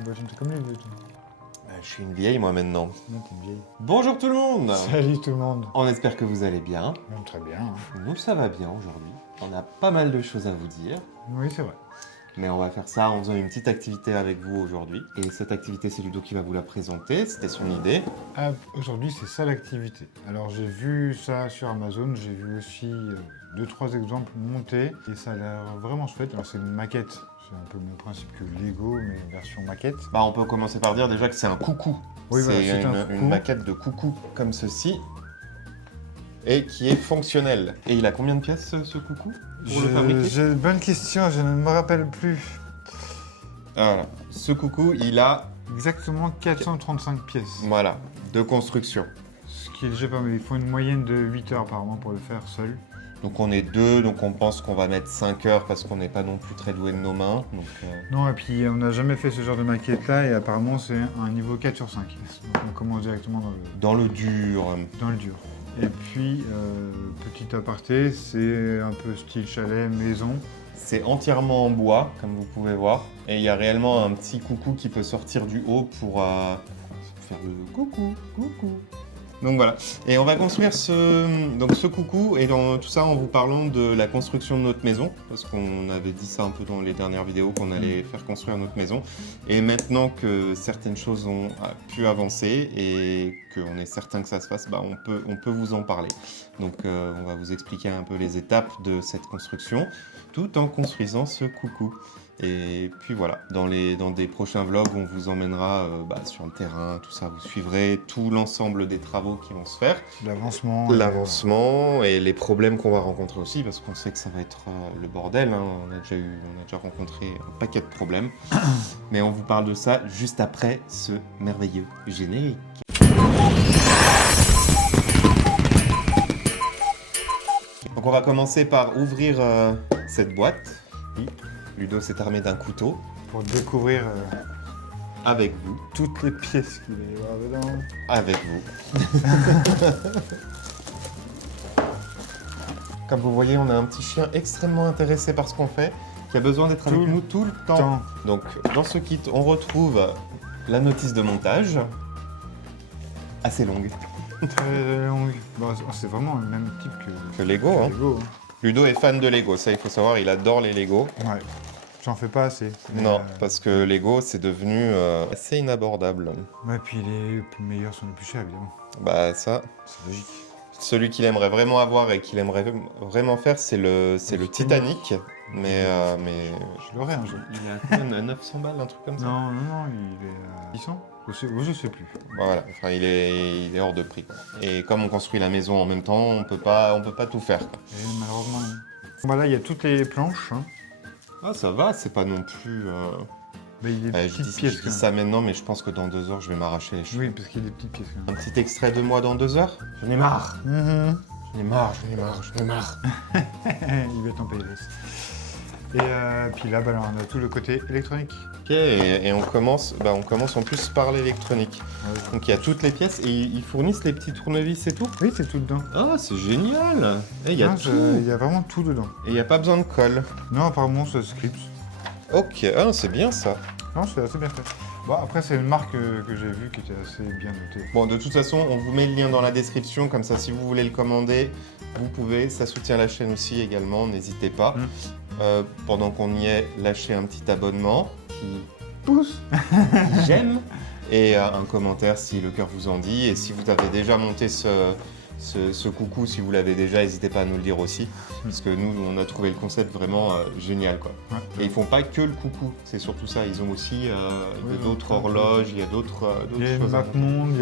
Tu bois comme les vieux, toi. Je suis une vieille, moi, maintenant. Non, t'es une vieille. Bonjour tout le monde. Salut tout le monde. On espère que vous allez bien. Très bien. Hein. Nous, ça va bien aujourd'hui. On a pas mal de choses à vous dire. Oui, c'est vrai. Mais on va faire ça en faisant une petite activité avec vous aujourd'hui. Et cette activité, c'est Ludo qui va vous la présenter. C'était son idée. Ah, aujourd'hui, c'est ça l'activité. Alors, j'ai vu ça sur Amazon. J'ai vu aussi 2-3 exemples montés. Et ça a l'air vraiment chouette. Alors, c'est une maquette. C'est un peu le même principe que Lego, mais version maquette. Bah, on peut commencer par dire déjà que c'est un coucou. Oui, voilà, c'est un coucou. une maquette de coucou comme ceci. Et qui est fonctionnel. Et il a combien de pièces ce coucou pour le fabriquer? J'ai une bonne question, je ne me rappelle plus. Voilà. Ce coucou, il a Exactement 435 pièces. voilà, de construction. Ce qui est déjà pas mal. Il faut une moyenne de 8 heures apparemment pour le faire seul. Donc on est deux, donc on pense qu'on va mettre 5 heures parce qu'on n'est pas non plus très doué de nos mains. Donc, Non, et puis on n'a jamais fait ce genre de maquette là et apparemment c'est un niveau 4 sur 5. Donc on commence directement dans le dur. dans le dur. Et puis, petit aparté, c'est un peu style chalet, maison. C'est entièrement en bois, comme vous pouvez voir. Et il y a réellement un petit coucou qui peut sortir du haut pour faire le coucou, coucou. Donc voilà. Et on va construire ce coucou et dans tout ça en vous parlant de la construction de notre maison. Parce qu'on avait dit ça un peu dans les dernières vidéos qu'on allait faire construire notre maison. Et maintenant que certaines choses ont pu avancer et qu'on est certain que ça se fasse, bah on peut vous en parler. Donc on va vous expliquer un peu les étapes de cette construction tout en construisant ce coucou. Et puis voilà, dans des prochains vlogs, on vous emmènera sur le terrain, tout ça. Vous suivrez tout l'ensemble des travaux qui vont se faire. L'avancement et les problèmes qu'on va rencontrer aussi, parce qu'on sait que ça va être le bordel. Hein. On a déjà rencontré un paquet de problèmes. Mais on vous parle de ça juste après ce merveilleux générique. Donc on va commencer par ouvrir cette boîte. Ludo s'est armé d'un couteau. Pour découvrir avec vous. toutes les pièces qu'il va y avoir dedans. Avec vous. Comme vous voyez, on a un petit chien extrêmement intéressé par ce qu'on fait, qui a besoin d'être avec nous tout le temps. Donc dans ce kit, on retrouve la notice de montage, assez longue. Très longue. Bon, c'est vraiment le même type que Lego. Hein. Lego hein. Ludo est fan de Lego, ça il faut savoir, il adore les Lego. Ouais, j'en fais pas assez. Non, parce que Lego c'est devenu assez inabordable. Ouais, puis les meilleurs sont les plus chers évidemment. Bah ça, c'est logique. Celui qu'il aimerait vraiment avoir et qu'il aimerait vraiment faire, c'est le Titanic. Mais je l'aurai un jour. Il est à combien, 900 balles, un truc comme ça? Non, il est à 600. Je sais plus. Voilà, enfin il est hors de prix. Quoi. Et comme on construit la maison en même temps, on peut pas tout faire. Quoi. Et malheureusement. Bon, là, il y a toutes les planches. Hein. Ah ça va, c'est pas non plus. Mais il y a des petites pièces. Je dis ça maintenant, mais je pense que dans 2 heures, je vais m'arracher les cheveux. Oui, parce qu'il y a des petites pièces. Un petit extrait de moi dans 2 heures. J'en ai marre. J'en ai marre. Il va être en PLS. Et puis là, on a tout le côté électronique. Ok, et on commence en plus par l'électronique. Ouais, donc il y a toutes les pièces et ils fournissent les petits tournevis et tout? Oui, c'est tout dedans. Ah, c'est génial! Il y a tout. Il y a vraiment tout dedans. Et il n'y a pas besoin de colle? Non, apparemment, ça se clipse. Ok, ah, c'est bien ça. Non, c'est assez bien fait. Bon, après, c'est une marque que j'ai vue qui était assez bien notée. Bon, de toute façon, on vous met le lien dans la description, comme ça, si vous voulez le commander, vous pouvez. Ça soutient la chaîne aussi également, n'hésitez pas. Pendant qu'on y est, lâchez un petit abonnement qui pousse, j'aime, et un commentaire si le cœur vous en dit. Et si vous avez déjà monté ce coucou, si vous l'avez déjà, n'hésitez pas à nous le dire aussi, parce que nous, on a trouvé le concept vraiment génial, quoi. Ouais. Et ils font pas que le coucou, c'est surtout ça. Ils ont aussi d'autres horloges, il y a d'autres choses. Il y a une map monde, il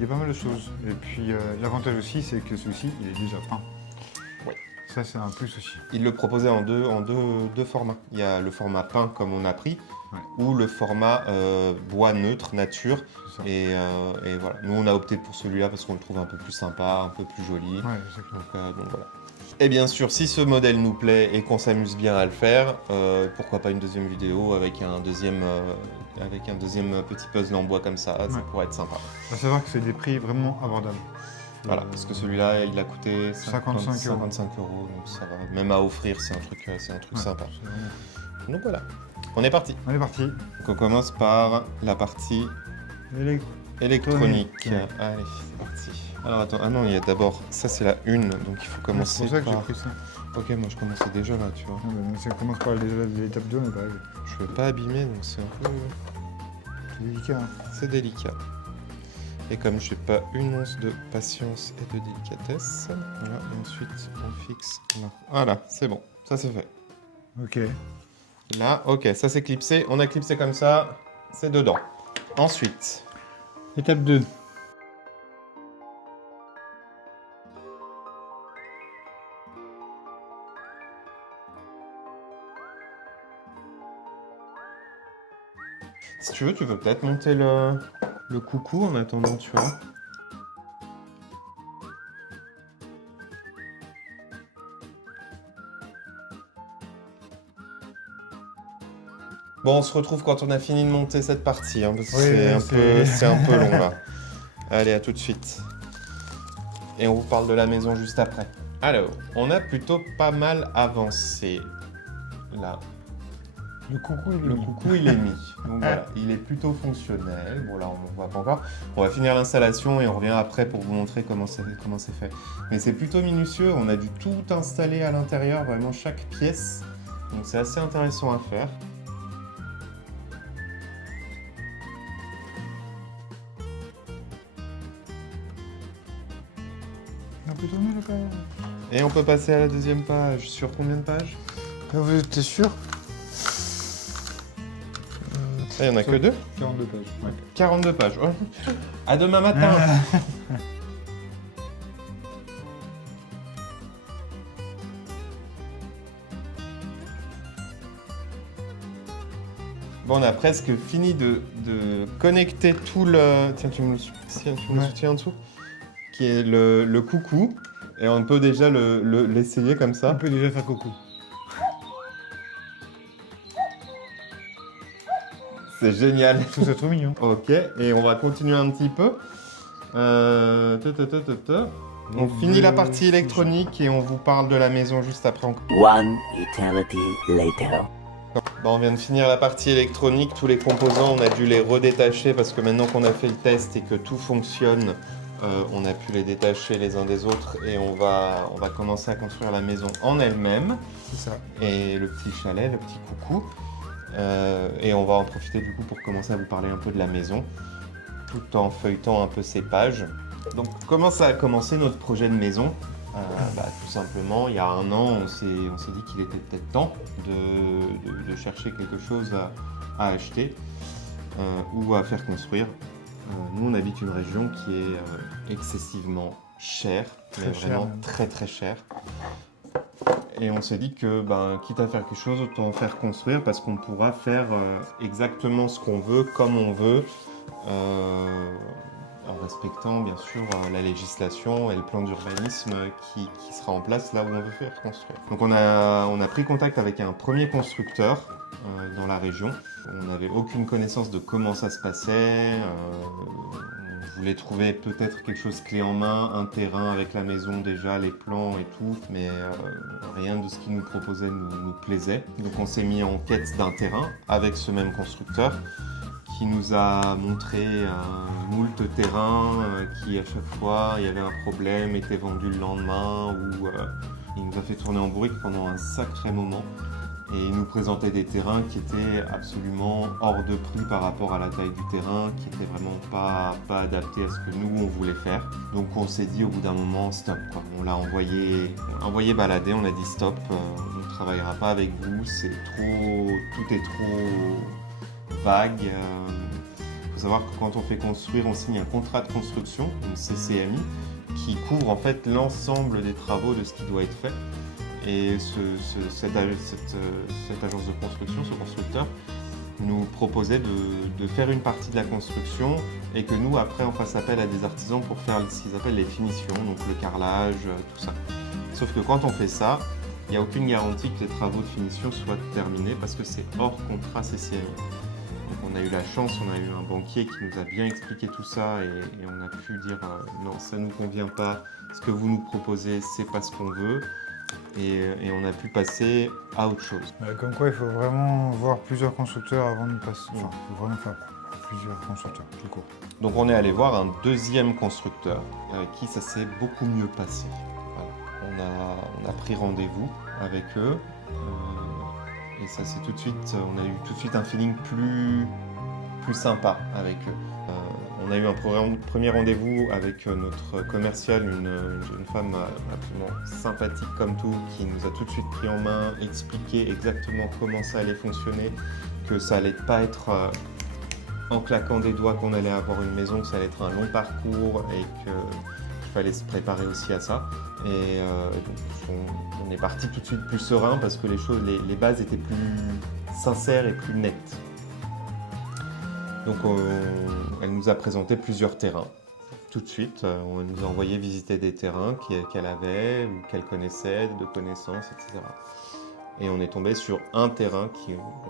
y a pas mal de choses. Et puis l'avantage aussi, c'est que celui-ci, il est déjà peint. Ouais. Ça, c'est un plus aussi. Ils le proposaient en deux formats. Il y a le format peint comme on a pris, ou le format bois neutre, nature. Et voilà. Nous, on a opté pour celui-là parce qu'on le trouve un peu plus sympa, un peu plus joli. Ouais, donc voilà. Et bien sûr, si ce modèle nous plaît et qu'on s'amuse bien à le faire, pourquoi pas une deuxième vidéo avec un deuxième petit puzzle en bois comme ça, ça pourrait être sympa. Il faut savoir que c'est des prix vraiment abordables. Voilà, parce que celui-là, il a coûté 55 €, donc ça va. Même à offrir, c'est un truc sympa. Donc voilà. On est parti. On est parti. Donc on commence par la partie électronique. Allez, c'est parti. Alors attends, ah non, il y a d'abord, ça c'est la une, donc il faut commencer C'est pour ça que j'ai par... pris ça. Ok, moi je commençais déjà là, tu vois. Ah, bah, ça commence par l'étape 2, on est pareil. Je veux pas abîmer, donc c'est un peu... C'est délicat. Hein. C'est délicat. Et comme j'ai pas une once de patience et de délicatesse, voilà, et ensuite on fixe là. Voilà, c'est bon, ça c'est fait. Ok. Là, ok, ça c'est clipsé, on a clipsé comme ça, c'est dedans. Ensuite, Étape 2. si tu veux peut-être monter le coucou en attendant, tu vois. Bon, on se retrouve quand on a fini de monter cette partie, hein, parce que c'est un peu long là. Allez, à tout de suite. Et on vous parle de la maison juste après. Alors, on a plutôt pas mal avancé. Là, Le coucou, il est mis. Donc voilà, il est plutôt fonctionnel. Bon là, on ne voit pas encore. On va finir l'installation et on revient après pour vous montrer comment c'est fait. Mais c'est plutôt minutieux. On a dû tout installer à l'intérieur, vraiment chaque pièce. Donc c'est assez intéressant à faire. On peut tourner le cas. Et on peut passer à la deuxième page. Sur combien de pages? Vous êtes sûr? Il n'y en a que 2? 42 pages. Ouais. 42 pages. Oh. À demain matin. Bon, on a presque fini de connecter tout le... Tiens, tu me le soutiens en dessous? Qui est le coucou. Et on peut déjà l'essayer comme On ça. peut déjà faire coucou. C'est génial. Je trouve ça trop mignon. Ok, et on va continuer un petit peu. On finit la partie électronique et on vous parle de la maison juste après. One eternity later. Bon, on vient de finir la partie électronique. Tous les composants, on a dû les redétacher parce que maintenant qu'on a fait le test et que tout fonctionne, on a pu les détacher les uns des autres et on va commencer à construire la maison en elle-même. C'est ça. Et le petit chalet, le petit coucou. Et on va en profiter du coup pour commencer à vous parler un peu de la maison, tout en feuilletant un peu ces pages. Donc comment ça a commencé notre projet de maison? Tout simplement, il y a un an, on s'est dit qu'il était peut-être temps de chercher quelque chose à acheter ou à faire construire. Nous, on habite une région qui est excessivement chère, mais vraiment très très chère. Et on s'est dit que, quitte à faire quelque chose, autant faire construire parce qu'on pourra faire exactement ce qu'on veut, comme on veut, en respectant bien sûr la législation et le plan d'urbanisme qui sera en place là où on veut faire construire. Donc on a pris contact avec un premier constructeur dans la région. On n'avait aucune connaissance de comment ça se passait. On voulait trouver peut-être quelque chose clé en main, un terrain avec la maison déjà, les plans et tout, mais rien de ce qu'il nous proposait nous plaisait. Donc on s'est mis en quête d'un terrain avec ce même constructeur qui nous a montré moult terrains qui à chaque fois il y avait un problème, était vendu le lendemain ou il nous a fait tourner en bourrique pendant un sacré moment. Et il nous présentait des terrains qui étaient absolument hors de prix par rapport à la taille du terrain, qui n'étaient vraiment pas adaptés à ce que nous on voulait faire. Donc on s'est dit au bout d'un moment stop, quoi. On l'a envoyé balader, on a dit stop, on ne travaillera pas avec vous, tout est trop vague. Il faut savoir que quand on fait construire, on signe un contrat de construction, une CCMI, qui couvre en fait l'ensemble des travaux de ce qui doit être fait. Et cette agence de construction, ce constructeur, nous proposait de faire une partie de la construction et que nous, après, on fasse appel à des artisans pour faire ce qu'ils appellent les finitions, donc le carrelage, tout ça. Sauf que quand on fait ça, il n'y a aucune garantie que les travaux de finition soient terminés parce que c'est hors contrat CCMI. Donc on a eu la chance, on a eu un banquier qui nous a bien expliqué tout ça et on a pu dire non, ça ne nous convient pas, ce que vous nous proposez, c'est pas ce qu'on veut. et on a pu passer à autre chose. Comme quoi, il faut vraiment voir plusieurs constructeurs avant de passer. Enfin, il faut vraiment faire plusieurs constructeurs, tout court. Donc on est allé voir un deuxième constructeur avec qui ça s'est beaucoup mieux passé. Voilà. On a pris rendez-vous avec eux et ça c'est tout de suite, on a eu tout de suite un feeling plus sympa avec eux. On a eu un premier rendez-vous avec notre commerciale, une jeune femme absolument sympathique comme tout, qui nous a tout de suite pris en main, expliqué exactement comment ça allait fonctionner, que ça allait pas être en claquant des doigts qu'on allait avoir une maison, que ça allait être un long parcours et qu'il fallait se préparer aussi à ça. Et donc on est parti tout de suite plus serein parce que les bases étaient plus sincères et plus nettes. Donc elle nous a présenté plusieurs terrains. Tout de suite, on nous a envoyé visiter des terrains qu'elle avait ou qu'elle connaissait, de connaissances, etc. Et on est tombé sur un terrain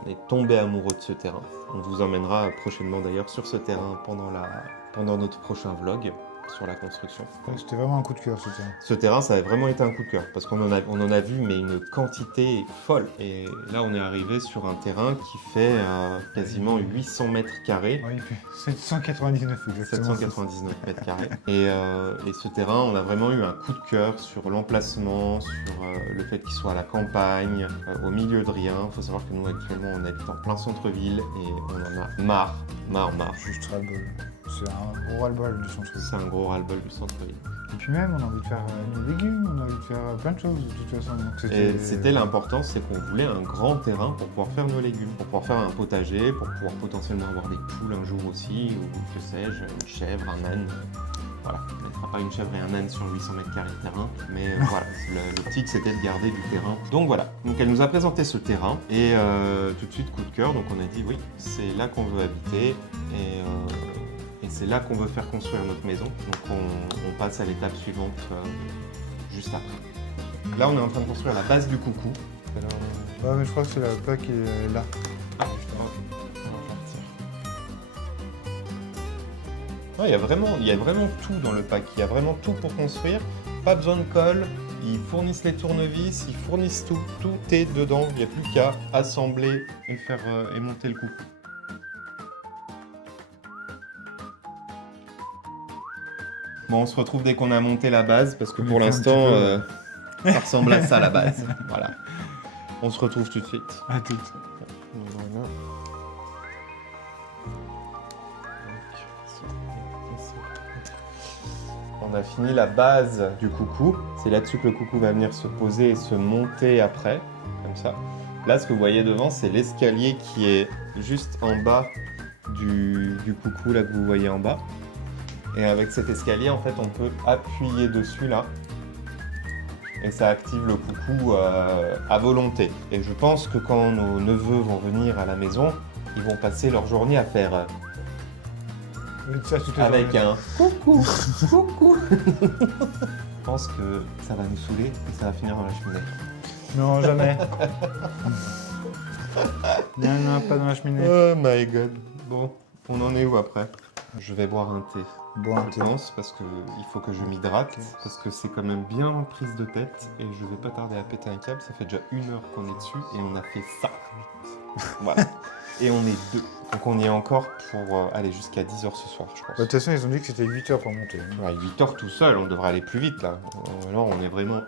on est tombé amoureux de ce terrain. On vous emmènera prochainement d'ailleurs sur ce terrain pendant notre prochain vlog sur la construction. C'était vraiment un coup de cœur, ce terrain. Ce terrain, ça a vraiment été un coup de cœur parce qu'on en a vu mais une quantité folle. Et là, on est arrivé sur un terrain qui fait quasiment 800 mètres carrés. Oui, il fait 799 exactement. 799 mètres carrés. Et ce terrain, on a vraiment eu un coup de cœur sur l'emplacement, sur le fait qu'il soit à la campagne, au milieu de rien. Il faut savoir que nous, actuellement, on habite en plein centre-ville et on en a marre. Juste ras-le-bol. C'est un gros ras-le-bol du centre-ville. C'est un gros ras-le-bol du centre-ville. Et puis même, on a envie de faire nos légumes, on a envie de faire plein de choses de toute façon. Donc c'était l'important, c'est qu'on voulait un grand terrain pour pouvoir faire nos légumes, pour pouvoir faire un potager, pour pouvoir potentiellement avoir des poules un jour aussi, ou que sais-je, une chèvre, un âne. Voilà, on ne mettra pas une chèvre et un âne sur 800 mètres carrés de terrain, mais voilà, l'optique c'était de garder du terrain. Donc voilà, donc elle nous a présenté ce terrain et tout de suite coup de cœur, donc on a dit oui, c'est là qu'on veut habiter et c'est là qu'on veut faire construire notre maison. Donc on passe à l'étape suivante juste après. Là on est en train de construire la base du coucou. Ouais, mais je crois que c'est la plaque qui est là. Ah, il y a vraiment tout dans le pack, il y a vraiment tout pour construire, pas besoin de colle, ils fournissent les tournevis, ils fournissent tout est dedans, il n'y a plus qu'à assembler et monter le coucou. Bon, on se retrouve dès qu'on a monté la base, parce que pour l'instant, ça ressemble à ça la base. Voilà. On se retrouve tout de suite. À tout. Voilà. On a fini la base du coucou. C'est là-dessus que le coucou va venir se poser et se monter après, comme ça. Là, ce que vous voyez devant, c'est l'escalier qui est juste en bas du coucou, là que vous voyez en bas. Et avec cet escalier, en fait, on peut appuyer dessus, là. Et ça active le coucou à volonté. Et je pense que quand nos neveux vont venir à la maison, ils vont passer leur journée à faire... Ça, avec un coucou, coucou. Je pense que ça va nous saouler et ça va finir dans la cheminée. Non, jamais. Non, pas dans la cheminée. Oh my god. Bon, on en est où après? Je vais boire un thé. Je pense, parce qu'il faut que je m'hydrate, parce que c'est quand même bien prise de tête et je vais pas tarder à péter un câble. Ça fait déjà 1 heure qu'on est dessus et on a fait ça. Voilà. Et on est 2. Donc on y est encore pour aller jusqu'à 10h ce soir, je pense. De toute façon, ils ont dit que c'était 8 heures pour monter. Ouais, 8 heures tout seul, on devrait aller plus vite là. Alors on est vraiment...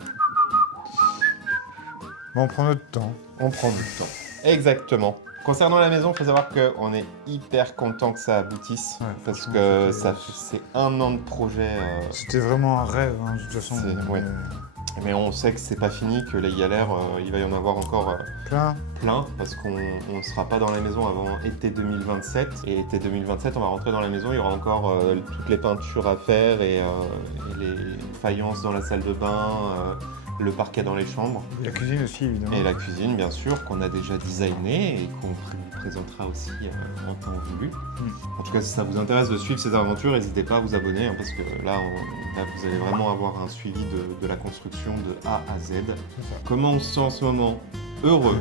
Bon, on prend notre temps. On prend du temps. Exactement. Concernant la maison, il faut savoir qu'on est hyper content que ça aboutisse. Ouais, parce que c'est 1 an de projet. C'était vraiment un rêve, hein, de toute façon. Ouais. Mais on sait que c'est pas fini, que les galères, il va y en avoir encore plein, parce qu'on ne sera pas dans la maison avant été 2027. Et été 2027, on va rentrer dans la maison, il y aura encore toutes les peintures à faire et les faïences dans la salle de bain, le parquet dans les chambres. La cuisine aussi, évidemment. Et la cuisine, bien sûr, qu'on a déjà designée et qu'on vous présentera aussi en temps voulu. En tout cas, si ça vous intéresse de suivre ces aventures, n'hésitez pas à vous abonner, hein, parce que là, vous allez vraiment avoir un suivi de la construction de A à Z. Comment on se sent en ce moment? Heureux.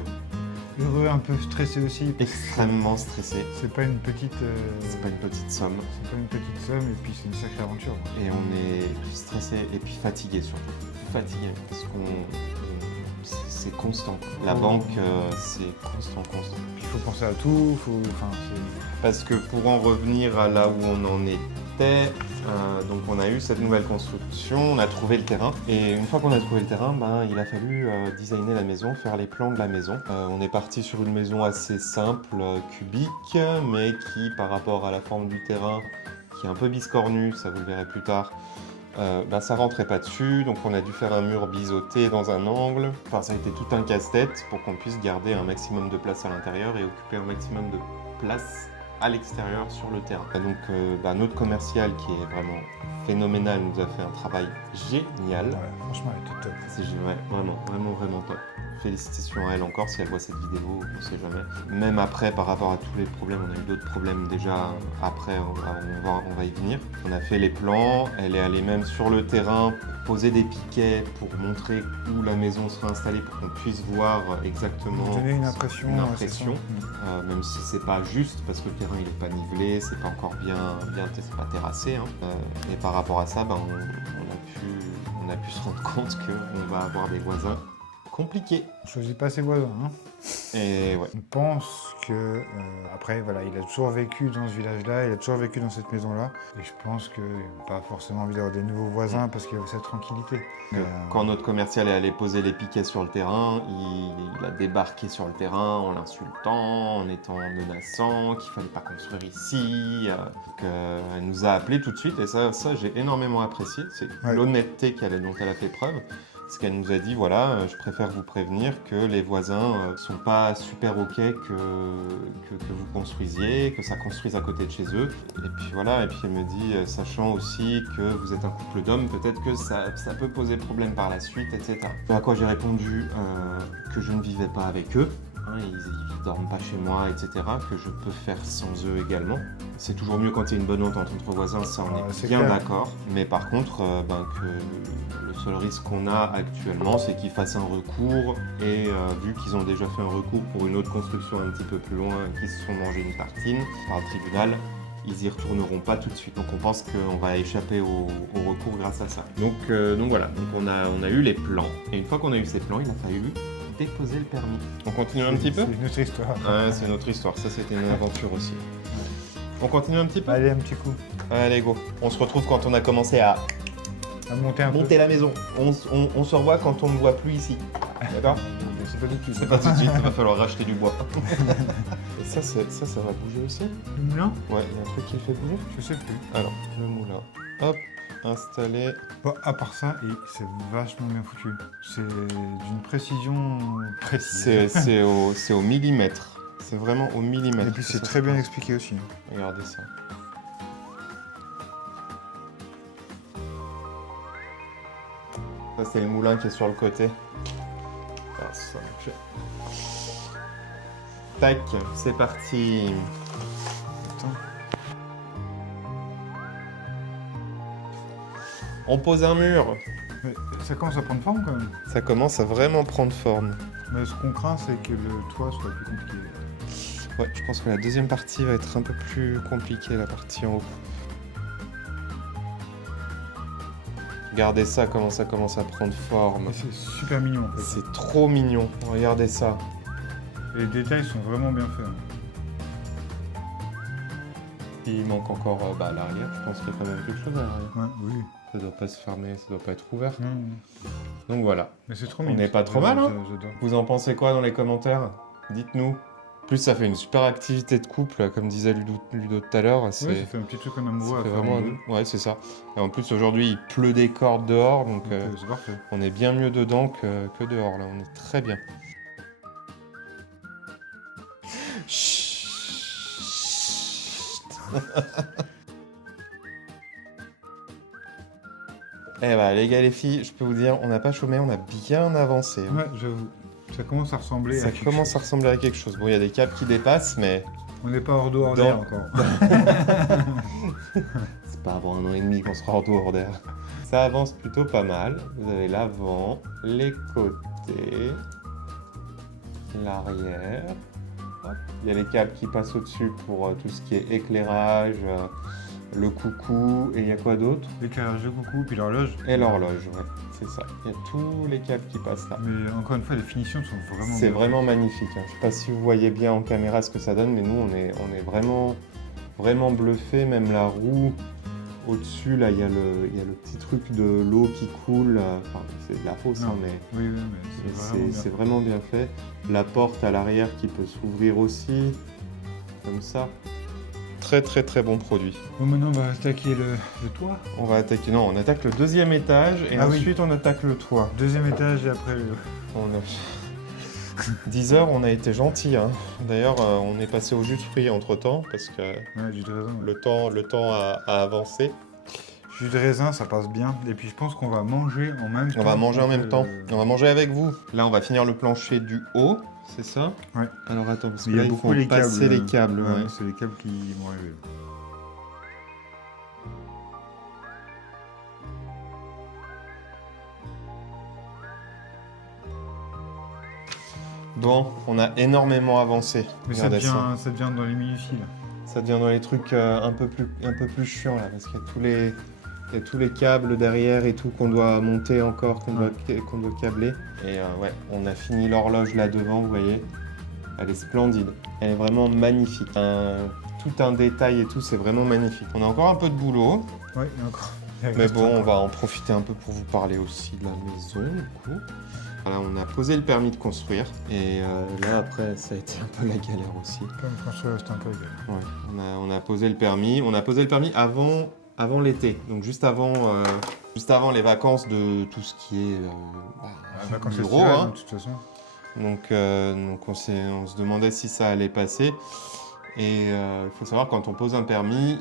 Heureux, un peu stressé aussi. Extrêmement stressé. C'est pas une petite... C'est pas une petite somme. C'est pas une petite somme et puis c'est une sacrée aventure. Et on est stressé et puis fatigué surtout. Fatigué parce qu'on c'est constant. La banque, c'est constant. Puis il faut penser à tout, Parce que pour en revenir à là où on en était, donc on a eu cette nouvelle construction, on a trouvé le terrain. Et une fois qu'on a trouvé le terrain, il a fallu designer la maison, faire les plans de la maison. On est parti sur une maison assez simple, cubique, mais qui, par rapport à la forme du terrain, qui est un peu biscornu, ça vous le verrez plus tard, ça rentrait pas dessus, donc on a dû faire un mur biseauté dans un angle. Enfin, ça a été tout un casse-tête pour qu'on puisse garder un maximum de place à l'intérieur et occuper un maximum de place à l'extérieur sur le terrain. Et donc notre commercial qui est vraiment phénoménal nous a fait un travail génial. ouais, franchement, elle était top. C'est vraiment top. Félicitations à elle encore si elle voit cette vidéo, on sait jamais. Même après, par rapport à tous les problèmes, on a eu d'autres problèmes déjà après, on va y venir. On a fait les plans, elle est allée même sur le terrain poser des piquets pour montrer où la maison sera installée pour qu'on puisse voir exactement Donner une impression. c'est ça. même si c'est pas juste parce que le terrain il est pas nivelé, c'est pas encore bien c'est pas terrassé. Et par rapport à ça, on a pu se rendre compte qu'on va avoir des voisins compliqués. On choisit pas ses voisins. Et ouais. On pense que, après, voilà, il a toujours vécu dans ce village-là, il a toujours vécu dans cette maison-là. Et je pense qu'il n'a pas forcément envie d'avoir des nouveaux voisins parce qu'il a cette tranquillité. Quand notre commercial est allé poser les piquets sur le terrain, il a débarqué sur le terrain en l'insultant, en étant menaçant, qu'il fallait pas construire ici. Elle nous a appelés tout de suite et ça j'ai énormément apprécié. C'est l'honnêteté dont elle a fait preuve. Ce qu'elle nous a dit, voilà, je préfère vous prévenir que les voisins sont pas super ok que vous construisiez, que ça construise à côté de chez eux. Et puis voilà, et puis elle me dit, sachant aussi que vous êtes un couple d'hommes, peut-être que ça peut poser problème par la suite, etc. À quoi j'ai répondu que je ne vivais pas avec eux. Ils dorment pas chez moi, etc., que je peux faire sans eux également. C'est toujours mieux quand il y a une bonne entente entre voisins, ça on est bien d'accord. Mais par contre, que le seul risque qu'on a actuellement, c'est qu'ils fassent un recours. Et vu qu'ils ont déjà fait un recours pour une autre construction un petit peu plus loin, qu'ils se sont mangés une tartine par le tribunal, ils y retourneront pas tout de suite. Donc on pense qu'on va échapper au recours grâce à ça. Donc voilà, donc on a eu les plans. Et une fois qu'on a eu ces plans, il a fallu déposer le permis. On continue un petit peu ? C'est une autre histoire. Ouais, c'est une autre histoire. Ça, c'était une aventure aussi. Ouais. On continue un petit peu ? Allez, un petit coup. Allez, go. On se retrouve quand on a commencé à monter la maison. On se revoit quand on ne voit plus ici. D'accord ? C'est pas tout de suite. C'est pas tout de suite, il va falloir racheter du bois. Et ça va bouger aussi ? Le moulin ? Ouais, il y a un truc qui le fait bouger ? Je sais plus. Alors, le moulin. Hop, installé. Bon, à part ça, c'est vachement bien foutu. C'est d'une précision précise. C'est au millimètre. C'est vraiment au millimètre. Et puis c'est très bien expliqué aussi. Regardez ça. Ça, c'est le moulin qui est sur le côté. Ah, ça marche. Tac, c'est parti. Attends. On pose un mur. Mais ça commence à prendre forme quand même. Ça commence à vraiment prendre forme. Mais ce qu'on craint, c'est que le toit soit plus compliqué. Ouais, je pense que la deuxième partie va être un peu plus compliquée, la partie en haut. Regardez ça, comment ça commence à prendre forme. Et c'est super mignon en fait. C'est trop mignon, regardez ça. Et les détails sont vraiment bien faits. Il manque encore l'arrière, je pense qu'il y a quand même quelque chose à l'arrière. Ouais, oui. Ça doit pas se fermer, ça doit pas être ouvert. Non. Donc voilà. Mais c'est trop On mignon. n'est pas trop mal, hein. J'adore. Vous en pensez quoi dans les commentaires ? Dites-nous. En plus, ça fait une super activité de couple, comme disait Ludo tout à l'heure. Ouais, ça fait un petit truc en amoureux à faire vraiment... les deux. Ouais, c'est ça. Et en plus, aujourd'hui, il pleut des cordes dehors, donc C'est parfait. on est bien mieux dedans que dehors, là. On est très bien. Chut. Eh bah, les gars, les filles, je peux vous dire, on n'a pas chômé, on a bien avancé. Ouais, j'avoue. Ça commence à ressembler Ça à quelque commence chose. à ressembler à quelque chose. Bon, il y a des câbles qui dépassent, mais On n'est pas hors d'eau hors d'air encore. c'est pas avant 1 an et demi qu'on sera hors d'air. Ça avance plutôt pas mal. Vous avez l'avant, les côtés, l'arrière. Hop. Il y a les câbles qui passent au-dessus pour tout ce qui est éclairage, le coucou, et il y a quoi d'autre? L'éclairage de coucou, puis l'horloge. Et l'horloge, ouais, c'est ça. Il y a tous les câbles qui passent là. Mais encore une fois, les finitions sont vraiment... C'est bien vraiment magnifique. Hein. Je sais pas si vous voyez bien en caméra ce que ça donne, mais nous, on est vraiment bluffé. Même la roue au-dessus, là, il y a le petit truc de l'eau qui coule. Enfin, c'est de la fausse, Non. hein, mais Oui, mais c'est vraiment bien fait. La porte à l'arrière qui peut s'ouvrir aussi, comme ça. Très très très bon produit. Bon, maintenant, on va attaquer le toit. On va attaquer, non, on attaque le deuxième étage et Ah oui. ensuite on attaque le toit. Deuxième étage et après le... On a... 10 heures, on a été gentil. Hein. D'ailleurs, on est passé au jus de fruits entre temps parce que Ouais, jus de raisin. Ouais. le temps a avancé. Jus de raisin, ça passe bien. Et puis je pense qu'on va manger en même temps. On va manger en que même temps. On va manger avec vous. Là, on va finir le plancher du haut, c'est ça? Ouais. Alors attends, parce que Mais il y là, a il beaucoup faut les passer câbles. les câbles. Ouais, Ouais. c'est les câbles qui vont arriver. Bon, on a énormément avancé. Mais ça Regardez devient dans les minuscules. Ça devient dans les trucs un peu plus chiants là, parce qu'il y a tous les câbles derrière et tout qu'on doit monter encore, qu'on doit câbler. Et ouais, on a fini l'horloge là devant, vous voyez. Elle est splendide. Elle est vraiment magnifique. Tout un détail et tout, c'est vraiment magnifique. On a encore un peu de boulot, Ouais, il y a encore. mais bon, on va en profiter un peu pour vous parler aussi de la maison, du coup. Voilà, on a posé le permis de construire. Et là, après, ça a été un peu la galère aussi. Comme construire, c'est un peu égal. Ouais, on a posé le permis. On a posé le permis avant l'été, donc juste avant les vacances de tout ce qui est Vacances bureau. estivales, Hein. de toute façon. Donc on se demandait si ça allait passer. Et il faut savoir, quand on pose un permis,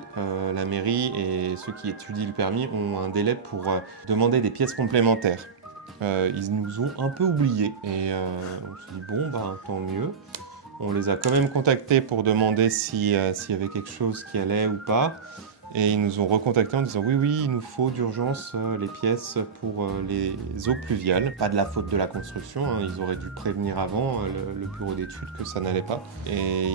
la mairie et ceux qui étudient le permis ont un délai pour demander des pièces complémentaires. Ils nous ont un peu oubliés et on s'est dit bon, tant mieux. On les a quand même contactés pour demander s'il y avait quelque chose qui allait ou pas. Et ils nous ont recontactés en disant oui, il nous faut d'urgence les pièces pour les eaux pluviales. Pas de la faute de la construction, hein, ils auraient dû prévenir avant le bureau d'études que ça n'allait pas. Et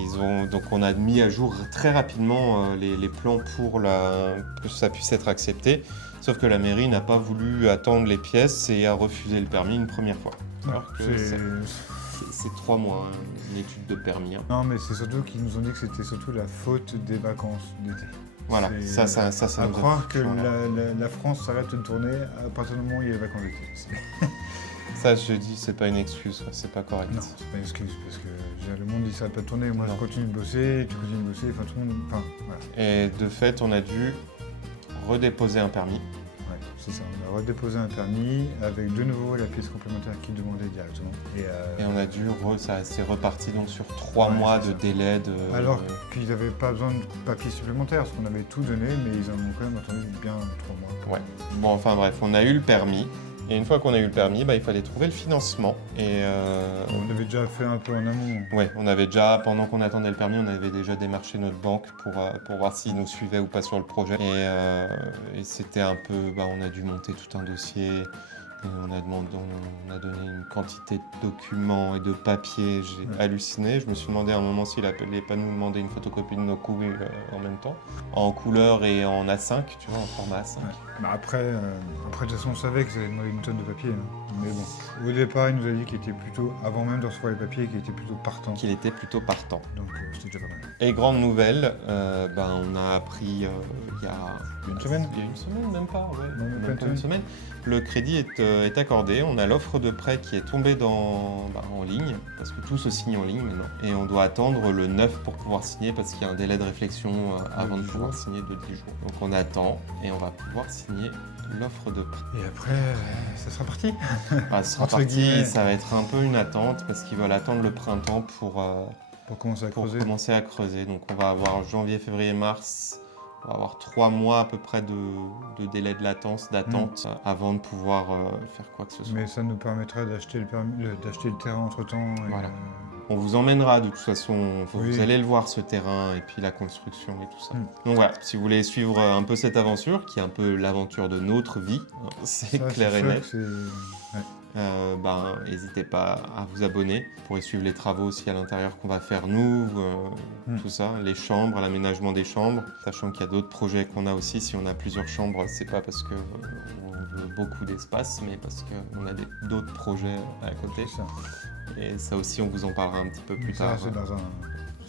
donc on a mis à jour très rapidement les plans pour que ça puisse être accepté. Sauf que la mairie n'a pas voulu attendre les pièces et a refusé le permis une première fois. Alors que c'est 3 mois, hein, une étude de permis. Hein. Non, mais c'est surtout qu'ils nous ont dit que c'était surtout la faute des vacances d'été. Voilà, ça À nous a croire que foutu en l'air. la France s'arrête de tourner à partir du moment où il y a les vacances d'été. Ça, je dis, c'est pas une excuse, c'est pas correct. Non, c'est pas une excuse, parce que le monde il s'arrête pas de tourner. Moi, Non. je continue de bosser, tu continues de bosser, enfin tout le monde. Enfin, voilà. Et de fait, on a dû redéposer un permis. Ouais, c'est ça. On a redéposé un permis avec de nouveau la pièce complémentaire qu'ils demandaient directement. Et on a dû, ça s'est reparti donc sur 3 Ouais, mois c'est de ça. délai de... Alors qu'ils n'avaient pas besoin de papiers supplémentaires, parce qu'on avait tout donné, mais ils en ont quand même attendu bien 3 mois. Ouais. Bon, enfin bref, on a eu le permis. Et une fois qu'on a eu le permis, il fallait trouver le financement. Et On avait déjà fait un peu en amont. ouais, on avait déjà, pendant qu'on attendait le permis, on avait déjà démarché notre banque pour voir s'ils nous suivaient ou pas sur le projet. Et c'était un peu, on a dû monter tout un dossier. Et on a donné une quantité de documents et de papiers. J'ai halluciné. Je me suis demandé à un moment s'il n'allait pas nous demander une photocopie de nos coups en même temps. En couleur et en A5, tu vois, en format A5. Ouais. Bah après, de toute façon, on savait que ça allait demander une tonne de papier. Hein. Mais bon, au départ, il nous a dit qu'il était plutôt, avant même de recevoir les papiers, qu'il était plutôt partant. Qu'il était plutôt partant. Donc c'était déjà pas mal. Et grande nouvelle, on a appris il y a Une semaine. Il y a une semaine, même pas, ouais. Non, Même pas une semaine. Le crédit est accordé. On a l'offre de prêt qui est tombée en ligne, parce que tout se signe en ligne maintenant. Et on doit attendre le 9 pour pouvoir signer, parce qu'il y a un délai de réflexion avant de 10 pouvoir jours. signer de 10 jours. Donc on attend et on va pouvoir signer l'offre de prêt. Et après, ça sera parti. Ça sera Entre parti, guillemets. ça va être un peu une attente, parce qu'ils veulent attendre le printemps pour Commencer à creuser. commencer à creuser. Donc on va avoir janvier, février, mars. On va avoir 3 mois à peu près de délai de latence, d'attente, avant de pouvoir faire quoi que ce soit. Mais ça nous permettra d'acheter le terrain entre-temps. Et, Voilà. On vous emmènera de toute façon, Oui. vous allez le voir ce terrain et puis la construction et tout ça. Mm. Donc voilà, si vous voulez suivre un peu cette aventure, qui est un peu l'aventure de notre vie, c'est ça, clair et sûr net. que c'est- ouais. n'hésitez pas à vous abonner. Vous pourrez suivre les travaux aussi à l'intérieur qu'on va faire nous, tout ça, les chambres, l'aménagement des chambres, sachant qu'il y a d'autres projets qu'on a aussi. Si on a plusieurs chambres, c'est pas parce que on veut beaucoup d'espace, mais parce qu'on a d'autres projets à côté. C'est ça. Et ça aussi, on vous en parlera un petit peu plus Ça, tard. c'est dans un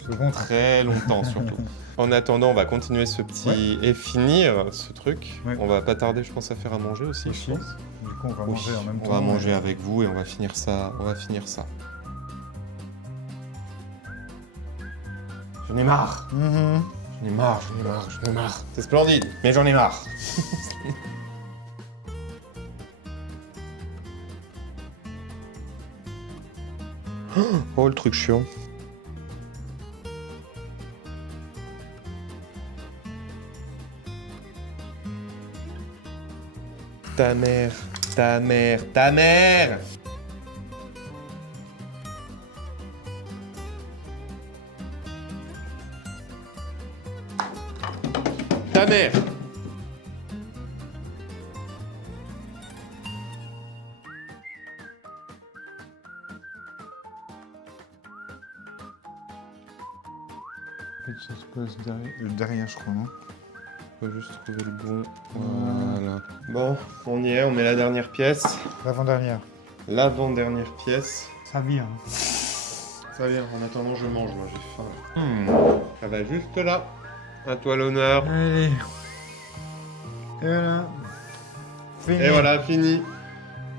second train. Très longtemps surtout. En attendant, on va continuer ce petit et finir ce truc. Ouais. On va pas tarder, je pense, à faire à manger aussi, Aussi. je pense. Du coup, on va manger en même temps. On va manger avec vous et on va finir ça. J'en ai marre. Mhm. J'en ai marre. C'est splendide, mais j'en ai marre. Oh, le truc chiant. Ta mère. Ta mère. Ta mère. En fait, ça se passe derrière, je crois, non? Faut juste trouver le bon. Voilà. Bon, on y est, on met la dernière pièce. L'avant-dernière. L'avant-dernière pièce. Ça vient. Ça vient, en attendant, je mange, moi j'ai faim. Ça va juste là. À toi l'honneur. Allez. Et voilà. Fini. Et voilà, fini.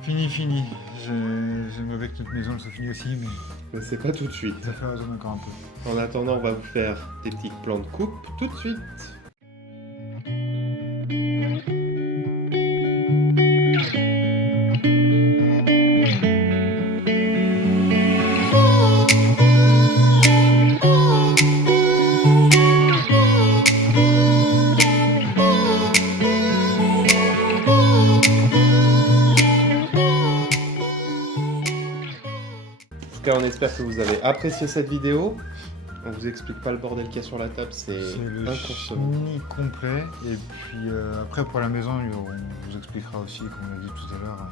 Fini. J'aimerais que notre maison soit finie aussi, mais Mais c'est pas tout de suite. ça fait raison encore un peu. En attendant, on va vous faire des petits plans de coupe tout de suite. En tout cas, on espère que vous avez apprécié cette vidéo. On vous explique pas le bordel qu'il y a sur la table, c'est C'est le inconcevable. chimie complet. Et puis après, pour la maison, on vous expliquera aussi, comme on l'a dit tout à l'heure,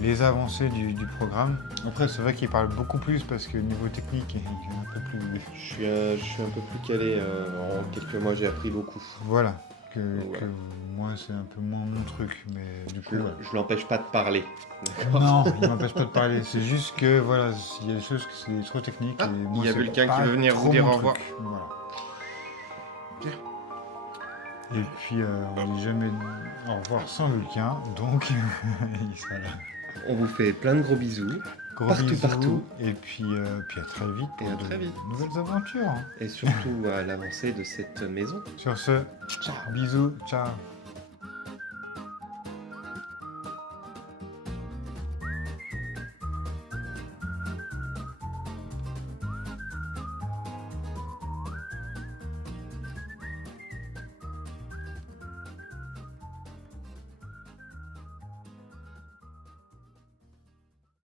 les avancées du programme. Après, c'est vrai qu'il parle beaucoup plus parce que niveau technique, il est un peu plus. Je suis un peu plus calé. En quelques mois, j'ai appris beaucoup. Voilà. Que Voilà. moi, c'est un peu moins mon truc. Mais du coup. Je l'empêche pas de parler. D'accord. Non, il m'empêche pas de parler. C'est juste que voilà, il y a des choses que c'est trop technique. Ah, et moi, il y a c'est quelqu'un qui pas veut venir vous trop dire mon au revoir. truc. Voilà. Et puis, on dit jamais au revoir sans Vulcain, donc il sera là. On vous fait plein de gros bisous. Gros Partout, bisous, partout. Et puis à très vite pour Et à très de vite. nouvelles aventures. Et surtout à l'avancée de cette maison. Sur ce, bisous, ciao.